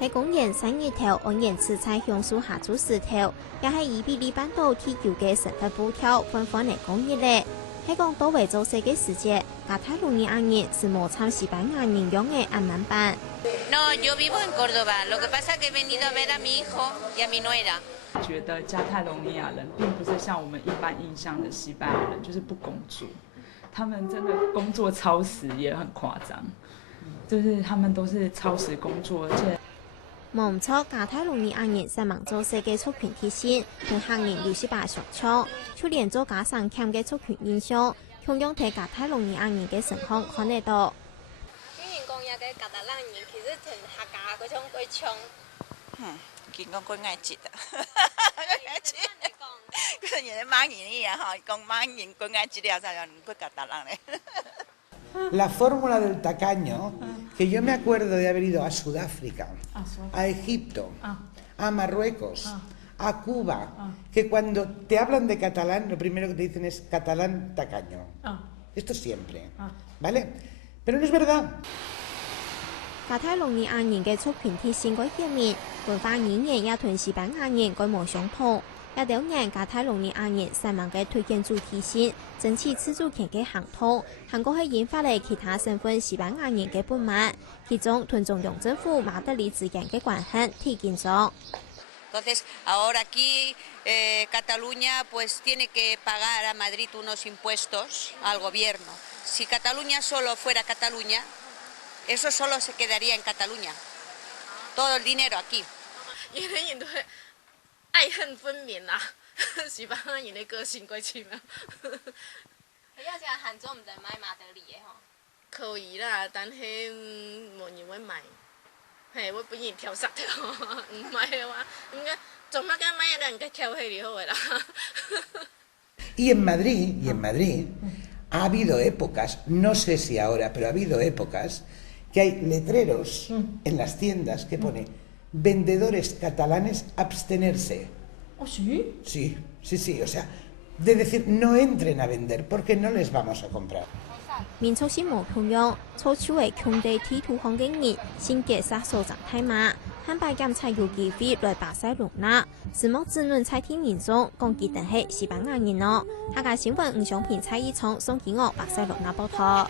在公元3月頭，按言辭在向樹下做石頭，也係伊比利半島鐵橋嘅神佛布條紛紛嚟講熱烈。喺講到為做世界世界，加泰隆尼亞人是模仿西班牙人用嘅阿曼版。No, yo vivo en Córdoba. Lo que pasa es que he venido a ver a mi hijo y a mi nuera. 觉得加泰隆尼亚人并不是像我们一般印象的西班牙人，就是不工作，他们真的工作超时也很夸張，就是他們都是超時工作，而且。冇唔錯，加泰隆尼亞人是民族世界族群體現，同客人68相處，就連做假上欠嘅族群印象，同樣睇加泰隆尼亞人嘅情況看得到。竟然講有嘅加泰蘭人其實同客家嗰種鬼腔。見講鬼嗌節啊！佢人哋掹人呢啊，講掹人鬼嗌節了，就人鬼加泰蘭咧。La fórmula del tacaño, que yo me acuerdo de haber ido a Sudáfrica, a Egipto, a Marruecos, a Cuba, que cuando te hablan de catalán, lo primero que te dicen es catalán tacaño. Esto siempre, ¿vale? Pero no es verdad. 加泰隆尼亞人嘅族群體現嗰一面，文化語言也同西班牙人個冇相同。也了解加泰隆尼亞人三萬嘅推薦主體現，爭取自主權嘅行動，韓國係引發嚟其他身份西班牙人嘅不滿，其中同中央政府馬德里之間嘅關係提建咗。Entonces, ahora aquí Cataluña pues tiene que pagar a Madrid unos impuestos al gobierno. Si Cataluña solo fuera Cataluña, eso solo se quedaría en Cataluña. Todo el dinero aquí. 愛恨分明啦，西班牙人嘅個性鬼奇妙。佢有隻韓州唔使買馬德里嘅嗬？可以啦，但係冇人會買。係我本人挑實嘅，唔買嘅話，應該做乜嘅買一個人嘅挑起就好嘅啦。Y en Madrid ha habido épocas, no sé si ahora, pero ha habido épocas que hay letreros en las tiendas que pone vendedores catalanes abstenerse. ¿Oh, sí? Sí, o sea, de decir no entren a vender porque no les vamos a comprar. 民族新聞同樣，草超嘅強地鐵土航經人先結殺數狀態嘛，漢拜檢查有機會來巴塞隆納，字幕爭論採聽民眾講佢哋係西班牙人咯。客家新聞吳尚平蔡依聰送給我巴塞隆納報道。